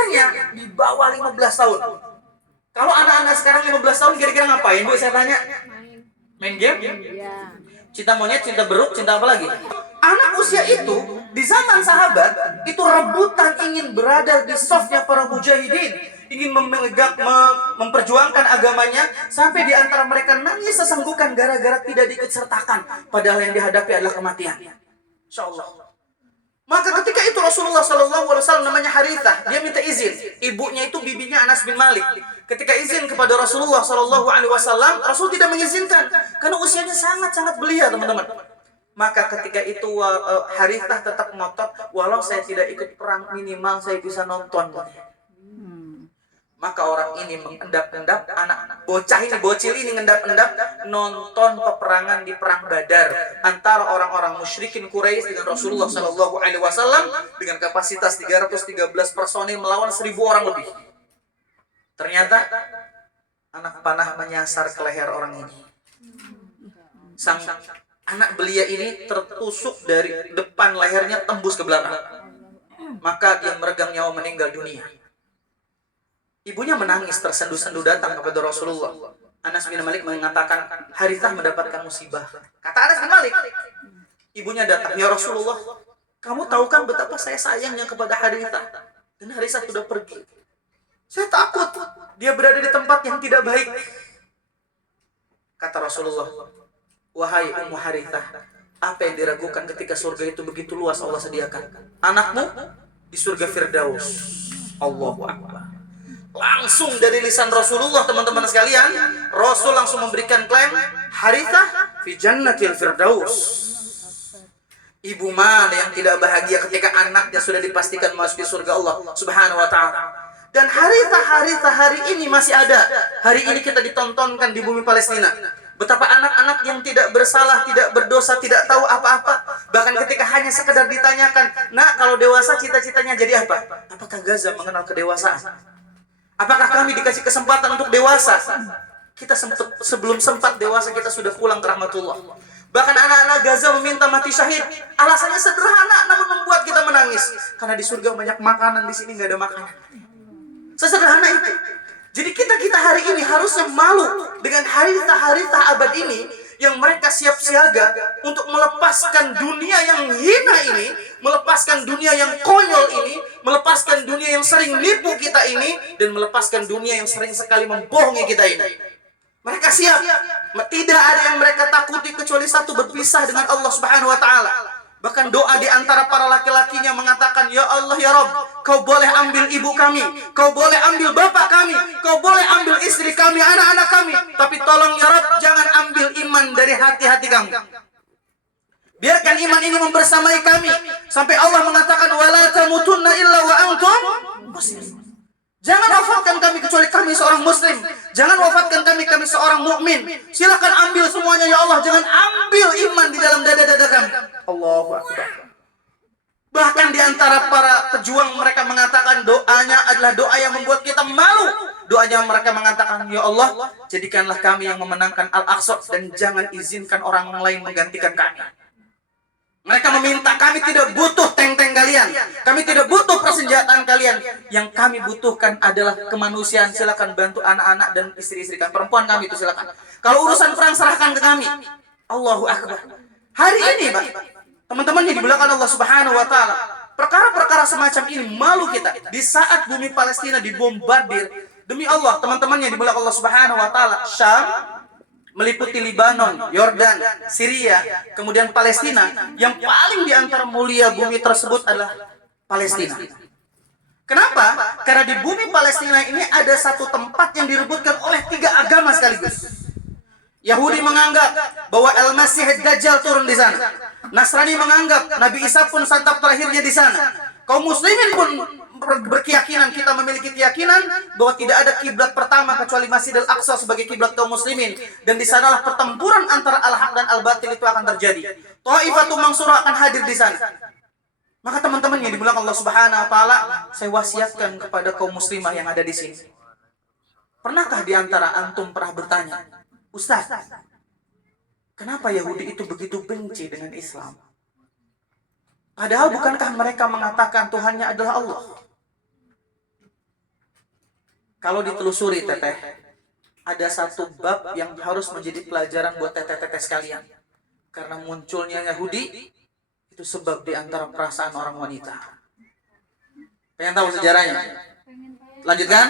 usianya di bawah 15 tahun. Kalau anak-anak sekarang 15 tahun kira-kira ngapain, Bu? Saya tanya. Main game? Cinta monyet, cinta beruk, cinta apa lagi? Anak usia itu di zaman sahabat itu rebutan ingin berada di safnya para mujahidin, ingin memperjuangkan agamanya, sampai di antara mereka nangis sesenggukan gara-gara tidak diikut sertakan, padahal yang dihadapi adalah kematian. Insyaallah. Maka ketika itu Rasulullah SAW, namanya Harithah, dia minta izin. Ibunya itu bibinya Anas bin Malik. Ketika izin kepada Rasulullah SAW, Rasul tidak mengizinkan karena usianya sangat-sangat belia, teman-teman. Maka ketika itu Harithah tetap ngotot, walau saya tidak ikut perang, minimal saya bisa nonton. Maka orang ini mengendap-endap, anak bocil ini ngendap-endap nonton peperangan di perang Badar antara orang-orang musyrikin Quraisy dengan Rasulullah SAW dengan kapasitas 313 personil melawan 1.000 orang lebih. Ternyata anak panah menyasar ke leher orang ini. Sang anak belia ini tertusuk dari depan lehernya tembus ke belakang. Maka dia meregang nyawa, meninggal dunia. Ibunya menangis tersendu-sendu datang kepada Rasulullah. Anas bin Malik mengatakan, Harithah mendapatkan musibah. Kata Anas bin Malik, ibunya datang, ya Rasulullah, kamu tahu kan betapa saya sayangnya kepada Harithah, dan Harithah sudah pergi. Saya takut dia berada di tempat yang tidak baik. Kata Rasulullah, wahai Ummu Harithah, apa yang diragukan ketika surga itu begitu luas Allah sediakan? Anakmu di surga Firdaus. Allahu Akbar. Langsung dari lisan Rasulullah, teman-teman sekalian, Rasul langsung memberikan klaim, Harithah fi jannatil Firdaus. Ibu mana yang tidak bahagia ketika anaknya sudah dipastikan masuk di surga Allah Subhanahu wa taala. Dan Harithah hari ini masih ada. Hari ini kita ditontonkan di bumi Palestina. Betapa anak-anak yang tidak bersalah, tidak berdosa, tidak tahu apa-apa. Bahkan ketika hanya sekedar ditanyakan, nak kalau dewasa cita-citanya jadi apa? Apakah Gaza mengenal kedewasaan? Apakah kami dikasih kesempatan untuk dewasa? Kita sebelum sempat dewasa, kita sudah pulang ke rahmatullah. Bahkan anak-anak Gaza meminta mati syahid. Alasannya sederhana, namun membuat kita menangis. Karena di surga banyak makanan, di sini nggak ada makanan. Sesederhana itu. Jadi kita hari ini harusnya malu dengan Harithah abad ini, yang mereka siap siaga untuk melepaskan dunia yang hina ini, melepaskan dunia yang konyol ini, melepaskan dunia yang sering nipu kita ini, dan melepaskan dunia yang sering sekali membohongi kita ini. Mereka siap. Tidak ada yang mereka takuti kecuali satu, berpisah dengan Allah Subhanahu wa taala. Bahkan doa di antara para laki-lakinya mengatakan, ya Allah ya Rabb, kau boleh ambil ibu kami, kau boleh ambil bapak kami, kau boleh ambil istri kami, anak-anak kami, tapi tolong ya Rabb, jangan ambil iman dari hati-hati kami. Biarkan iman ini membersamai kami sampai Allah mengatakan, wala tamutunna illa wa antum muslimun. Jangan wafatkan kami kecuali kami seorang muslim. Jangan wafatkan kami seorang mukmin. Silakan ambil semuanya ya Allah, jangan ambil iman di dalam dada-dada kami. Allahu Akbar. Bahkan di antara para pejuang mereka mengatakan doanya adalah doa yang membuat kita malu. Doanya mereka mengatakan, ya Allah, jadikanlah kami yang memenangkan Al-Aqsa dan jangan izinkan orang lain menggantikan kami. Mereka meminta, kami tidak butuh tank-tank kalian, kami tidak butuh persenjataan kalian. Yang kami butuhkan adalah kemanusiaan. Silakan bantu anak-anak dan istri-istri kami, perempuan kami itu silakan. Kalau urusan perang serahkan ke kami. Allahu Akbar. Hari ini, Pak, teman-teman yang dimuliakan Allah Subhanahu wa taala, perkara-perkara semacam ini malu kita. Di saat bumi Palestina dibombardir, demi Allah, teman-teman yang dimuliakan Allah Subhanahu wa taala, Syam meliputi Libanon, Yordan, Syria, kemudian Palestina. Yang paling di antara mulia bumi tersebut adalah Palestina. Kenapa? Karena di bumi Palestina ini ada satu tempat yang direbutkan oleh 3 agama sekaligus. Yahudi menganggap bahwa Al-Masih Dajjal turun di sana. Nasrani menganggap Nabi Isa pun santap terakhirnya di sana. Kaum muslimin pun berkeyakinan, kita memiliki keyakinan bahwa tidak ada kiblat pertama kecuali Masjidil Aqsa sebagai kiblat kaum muslimin, dan di sanalah pertempuran antara al-haq dan al-batil itu akan terjadi. Thaifatul Mansurah akan hadir di sana. Maka teman-teman yang dimuliakan Allah Subhanahu wa taala, saya wasiatkan kepada kaum muslimah yang ada di sini. Pernahkah di antara antum pernah bertanya, Ustaz, kenapa Yahudi itu begitu benci dengan Islam? Padahal bukankah mereka mengatakan Tuhannya adalah Allah? Kalau ditelusuri teteh, ada satu bab yang harus menjadi pelajaran buat teteh-teteh sekalian. Karena munculnya Yahudi itu sebab di antara perasaan orang wanita. Pengen tahu sejarahnya? Lanjutkan.